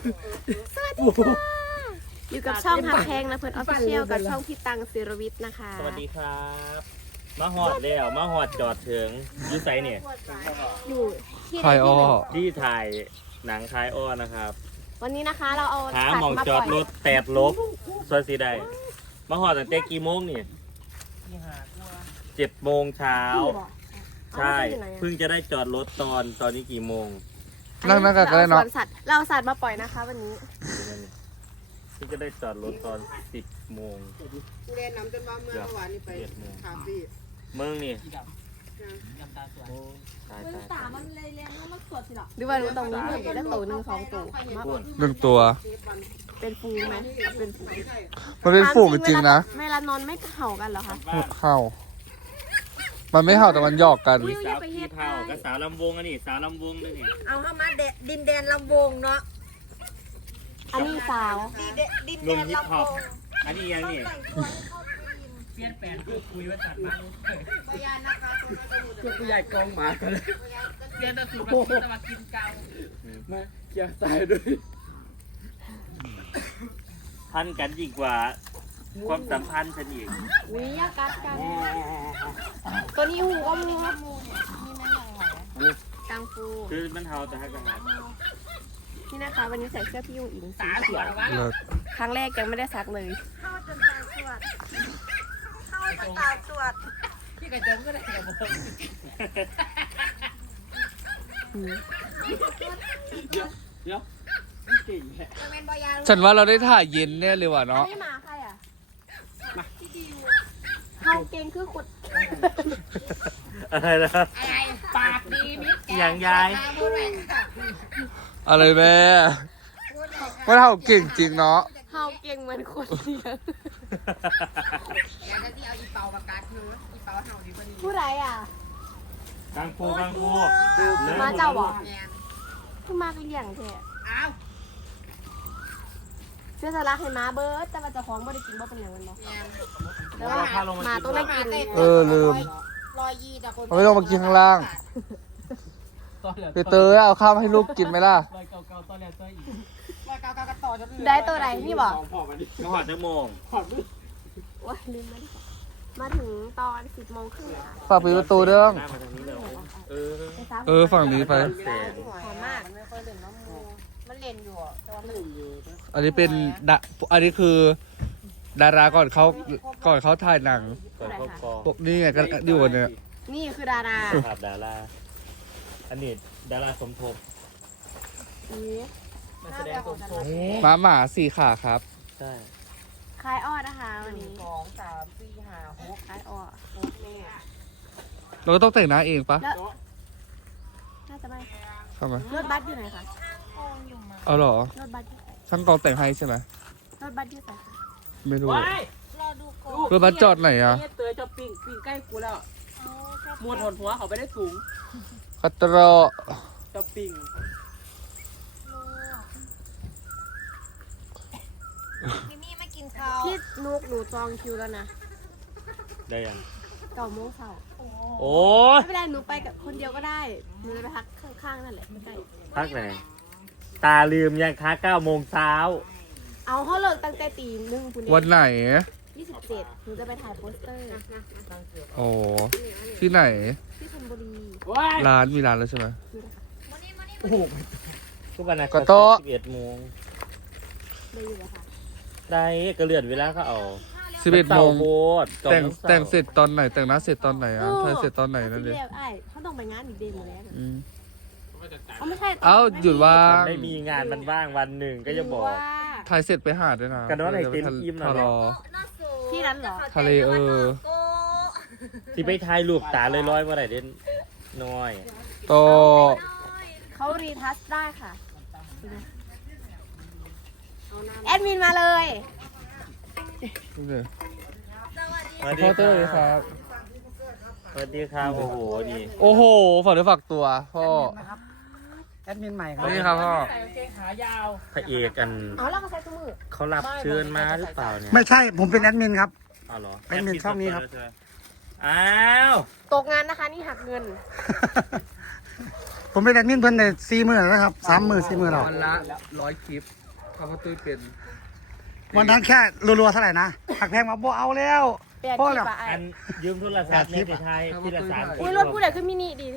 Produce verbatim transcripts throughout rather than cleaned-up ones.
สวัสดีค่ะอยู่กับช่องฮักแพงนะเพื่อนออฟฟิเชียลกับช่องพี่ตังศิรวิทย์นะคะสวัสดีครับมาหอดแล้วมาหอดจอดถึงยูไซเนี่ยอยู่ที่คายอ้อที่ถ่ายหนังคายอ้อนะครับวันนี้นะคะเราเอาหาสัตหมองว์มาจปอล่ดอยรถแปดลบซอยสีได้มาหอดตั้งแต่กี่โมงนี่เจ็ดโมงเช้าพี่บอกใช่เอาไปอยู่ไหนอะเพิ่งจะได้จอดรถตอนตอนนี้กี่โมงนั่งนั่งกันก็ได้เนาะรสวนสัตว์เราเอาสัตว์มาปล่อยนะคะ วันนี้เพิ่งจะได้จอดรถตอนสิบโมงเรียนนำจนว่าเมื่อวานนี้ไปคาเฟ่เมืองนี่นะโอ้ตายตายตายหรือว่าตรงนี้เพื่อนจะตัวหนึ่งสองตัวมาพูดหนึ่งตัวเป็นฟูงไหมเป็นฟูงมันเป็นฝูงจริงๆนะเวลานอนไม่เห่ากันเหรอคะเห่า มันไม่เห่าแต่มันหยอกกันมีสาวขี้เท่ากับสาวลำวงอันนี้สาวลำวงด้วยนี่เอาเข้ามาเดดินแดนลำวงเนาะอันนี้สาวดินแดนดินหแดนุ่มนฮิปลำฮวอปงอันนี้ยังนี่เปลี่ยนแปลงคือคุยว่าจัดมาพยานนะคะเพื่อผู้ใหญ่กองหมากันเลยเปลี่ยนแต่สูตรมาจะมากินเกามาเกี่ยวตายด้วยพันกันยิ่งกว่าความสัมพันธ์ฉันอีกวิยากัดกัน ตัวนี้หูก็มีครับกางฟูคือมันเฮาแต่ให้กันหันนี่นะคะ วันนี้ใส่เสื้อพี่ยุงอิงสีตาสเขีวยยววะเลิศครั้งแรกยังไม่ได้ซักเลยเข้าจนตาสวดเข้าจนตาสวดพี่กระจงก็ได้กับผมอืมเดี๋ยวเดี๋ยวเก่งแฮะจะเป็นบอยานฉันว่าเราได้ถ่ายเย็นแน่เลยว่ะเนาะไม่มาใครอ่ะเฮาเก่งคือขุดอะไรนะอะไรปากดีมิดแกอย่างยายพูดแหวนอะไรแม่ว่าเห่าเก่งจริงเนาะเฮาเก่งเหมือนคนเดียวเดี๋ยวจะที่เอาอีเปาประกาศคืออีเปาเห่าดีกว่านี้ผู้ไรอ่ะกังฟูกังฟูมาเจ้าบอกแมนผู้มากเลี้ยงแท้อ้าวเสื้อสลักให้มาเบิร์ดแต่ว่าเจะของบ่ได้กินบ่เป็นอย่างมันบ่แมนแล้วว่ามาต้องได้กินเออลืมรอยยีแต่คนเอาไม่ต้องมากินข้างล่างตอนเหลือไปเตยเอาข้าวให้ลูกกินไหมล่ะรอยเก่าๆตอนเหลือตัวอีกรอยเกากากระต่อจนได้ตัวไหนนี่บอกพอมาดิจังหวัดจังโมงพอดด้วยว้าลืมมันมาถึงตอนสิบโมงครึ่งค่ะฝากปิดประตูเด้องหน้ามาทางนี้เลยเออไปซักเออฝั่งนี้ไปแสงหอมมากมันไม่ค่อยเล่นน้ำมูมันเล่นอยู่อ่ะแต่ว่ามันอยู่อันนี้เป็นดะอันนี้คือ ดาราก่อนเขาก่อนเขาถ่ายหนังก่อนเข้ากองพวกนี่ไงก็อยู่เนี่ยนี่คือดาราภาพดาราอันนี้ดาราสมทบนี่มาแสดงสมทบหมาหมาสี่ขาครับใช่คลายอ้อนะคะวันนี้สองสามสี่ห้าหกคลายอ้อหกแม่เราก็ต้องแต่งหน้าเองปะแล้วน่าจะไม่ทำไมรถบัสอยู่ไหนคะเอาเหรอรถบัสอยู่ไหนช่างกองแต่งให้ใช่ไหมรถบัสอยู่ไหนคะไม่รู้ว้ายรอดูก่อนรถบัสจอดไหนอ่ะเนี่ยเตยจะปิ่งปิ่งใกล้กูแล้วมวนหดหัวเขาไปได้สูงคัตโรจะปิ่งมิมี่มากินข้าวพี่นุกหนูจองคิวแล้วนะได้ยังเก้าโมงเช้าโอ้ไม่เป็นไรหนูไปกับคนเดียวก็ได้หนูจะไปพักข้างๆนั่นแหละไม่ใกล้พักไหนตาลืมยังคะเก้าโมงเช้าเอาเขาเลิกตั้งแต่ตีหนึ่งคุณวันไหนยี่สิบเจ็ดหนูจะไปถ่ายโปสเตอร์โอ้ที่ไหนที่ชลบุรีว้ายร้านมีร้านแล้วใช่ไหมโอ้โหทุกวันนะก็โต๊ะสิบเอ็ดโมงเลยอยู่แล้วค่ะได้ก็เลื่อนเวลาเขาเอาสิบเอ็ดโมงโคตรแต่งแต่งเสร็จตอนไหน แต่งหน้าเสร็จตอนไหนอ่ะถ่ายเสร็จตอนไหนนั่นเลยเรียกไอ้เขาต้องไปงานอีกเดย์หมดแล้วอืมเขาไม่ใช่เอ้าหยุดว่างไม่มีงานมันว่างวันหนึ่งก็จะบอกว่าถ่ายเสร็จไปหาดด้วยนะกระโดดไหนเต็มอิ่มหน่อยทะเลาะที่นั้นเหรอทะเลเออที่ไปถ่ายรูปตาลอยๆว่าไหนเด่นน้อยโตเขารีทัชได้ค่ะแอดมินมาเลยนี่เลยสวัสพ่ดีอเต้ยครับสวัสดีครับโอ้โหนี่โอ้โหฝากเนื้อฝากตัวพ่อแอดมินใหม่ครับนี่ครับพ่อใส่กางเกงขายาวพระเอกกันเอาแล้วก็ใส่ถุงมือเขารับเชิญมาหรือเปล่าเนี่ยไม่ใช่ ผมเป็นแอดมินครับเอาเหรอแอดมินช่องนี้ครับอ้าวตกงานนะคะนี่หักเงินผมเป็นแอดมินเพิ่นในสี่มือแล้วครับสามมือสี่มือเราวันละร้อยคลิปคำว่าตุ้ยเป็นวันนั้นแค่รัวๆเท่าไหร่นะหักแพงมาบ่เอาแล้วแปดพ่อคลิแล้วปอะไอ้อันยืมโทรศัพท์ในไทยที่ละสามอุ้ยรถผู้ใดขึ้นมินิดีแท้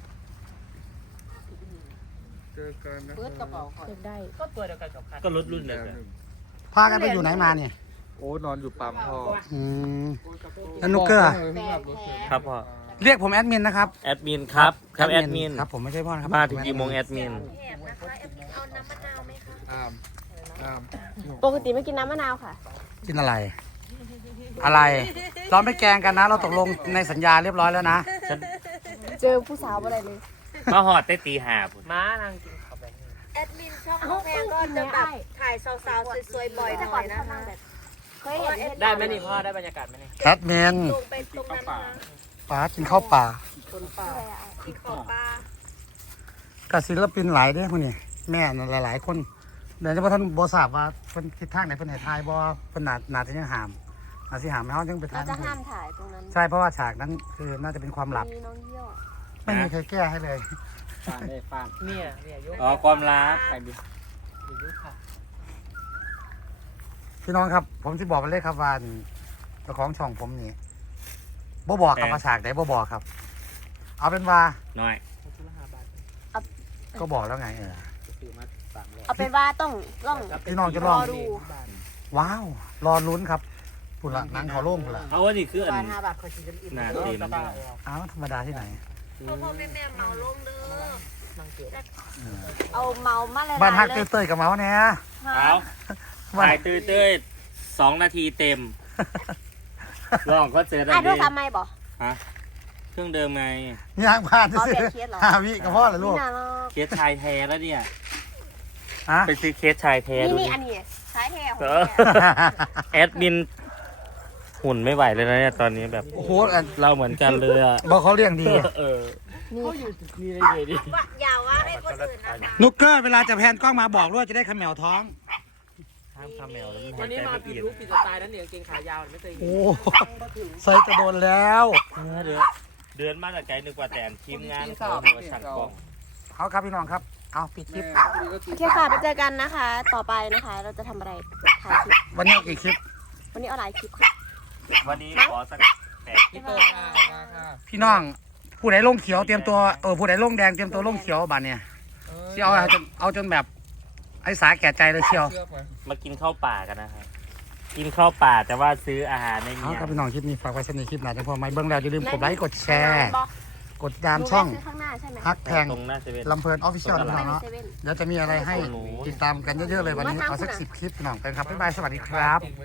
เจอกันนะเปิดกระเป๋าเก็บได้ก็ลดรุ่นเลยจ้ะพากันไปอยู่ไหนมาเนี่ยโอ้นอนอยู่ปั๊มพ่ออืมแล้วนุกเกอร์ครับพ่อเรียกผมแอดมินนะครับแอดมินครับครับแอดมินครับผมไม่ใช่พ่อนะครับมาถึงกี่โมงแอดมินแถมนะคะแอดมินเอาน้ำมะนาวไหมคะอามอามปกติไม่กินน้ำมะนาวค่ะกินอะไร อะไร เราไม่แกล้งกันนะ เราตกลงในสัญญาเรียบร้อยแล้วนะฉันเจอผู้สาวอะไรเลยมาหอดได้ตีหาพุ่นแอดมินช่องน้องแพงก็จะแบบถ่ายสาวๆสวยๆบ่อยหน่อยนะคะเคยเห็นได้ไหมนี่พ่อได้บรรยากาศไหมนี่แอดมินลงไปตรงนั้นนะคะป๋ากินข้าวป่าที่ขอบปลากับศิลปินหลายเด้พวกนี้แม่น่ะหลายๆคนเดี๋ยวจะมาท่านบอทราบว่าเพิ่นคิดทางไหนเพิ่นให้ทายบ่เพิ่นนานาจะยังหามอาสิหามให้เฮาจังไปเราทางจะห้ามถ่ายตรงนั้นใช่เพราะว่าฉากนั้นคือน่าจะเป็นความลับมีน้องเยี่ยวไม่มีใครแก้ให้เลยฟานได้ฟานเนี่ยเนี่ยยกอ๋อความลับใครดิยกค่ะพี่น้องครับ ผมสิบอกไปเลยครับว่าเจ้าของช่องผมนี่บ่บอกครับว่าฉากไหนบ่บอกครับ เอาเป็นว่าน้อยก็บอกแล้วไงเออเอาเป็นว่าต้องต้องพี่น้องจะรลออง ดูว้าว รอลุ้นครับปุ่นละหนังเขาโล่งปุ่นละเอาว่านี่คืออันบาทห้าบาทคอยชิมกันอิ่มหน้าเต็มด้วยอ้าวธรรมดาที่ไหนพ่อพ่อแม่แม่เหมาลงเด้อเอาเมามาเลยบ้านฮักเต้ยๆกับเมาส์เนี่ยเอาถ่ายตื้อเต้ยสองนาทีเต็มลองก็เจอได้อ่ะดีด้วยทำไมบอกฮะเครื่องเดิมไงยางพลาดอ๋อซื้เปลี่อยนเคสเหรอห้าวิกับพ่อเหรอลูกนี่นะเราเคสชายแท้แล้วเนี่ยฮะไปซื้อเคสชายแท้นี่ดูนี่ดิอันนี้ใช้แท้ของเออแท้แอดมินหุ่นไม่ไหวเลยนะเนี่ยตอนนี้แบบโอ้โหอันเราเหมือนกันเลยอ่ะบอกเขาเลี้ยงดีเออนี่นี่ได้เลยดิว่าอย่าว่าให้คนอื่นนะคะนุกเกอร์เวลาจะแพนกล้องมาบอกด้วยจะได้ขมแมวท้องห้ามทำแมวแล้ววันนี้มาหยใจผิดไเปลี่ยรูปผิดสไตล์นั่นเนี่ยเกงขายาวไม่เคยเห็นโอ้ใส่จะโดนแล้วเดือนเดือนมาแต่ไกลนึกว่าแต่ทีมงานเขาหัวฉันกล้องเอาครับพี่น้องครับ เอาปิดคลิปโอเคค่ะไปเจอกันนะคะ ต่อไปนะคะ เราจะทำอะไรถ่ายคลิปวันนี้เอากี่คลิปวันนี้เอาหลายคลิปค่ะวันนี้ขอสักแปดพี่เปิดมามาค่ะพี่น้อง ผู้ใดลงเขียวเตรียมตัวเออผู้ใดลงแดงเตรียมตัวลงเขียวบัดเนี่ยเชี่ยวเอาจนเอาจนแบบไอ้สาแก่ใจเลยเชียวเชือกไหมมากินข้าวป่ากันนะครับกินข้าวป่าแต่ว่าซื้ออาหารในเอาเมียครับพี่น้องคลิปนี้ฝากไว้สนิทคลิปหนาจะพอไหมเบิ้งแล้วอย่าลืมกดไลค์กดแชร์บอกกดติดตามช่องดูแลซื้ข้างหน้าใช่ไหมฮักแพงตรงหน้าเซเว่นลำเพลินออฟฟิเชียลไม่นะมีเนาะเซเว่นเดี๋ยวจะมีอะไรให้ติดตามกันเยอะๆเลยวันนี้เอาสักสิบคลิปพี่น้องกันครับบ๊ายบายสวัสดีครับ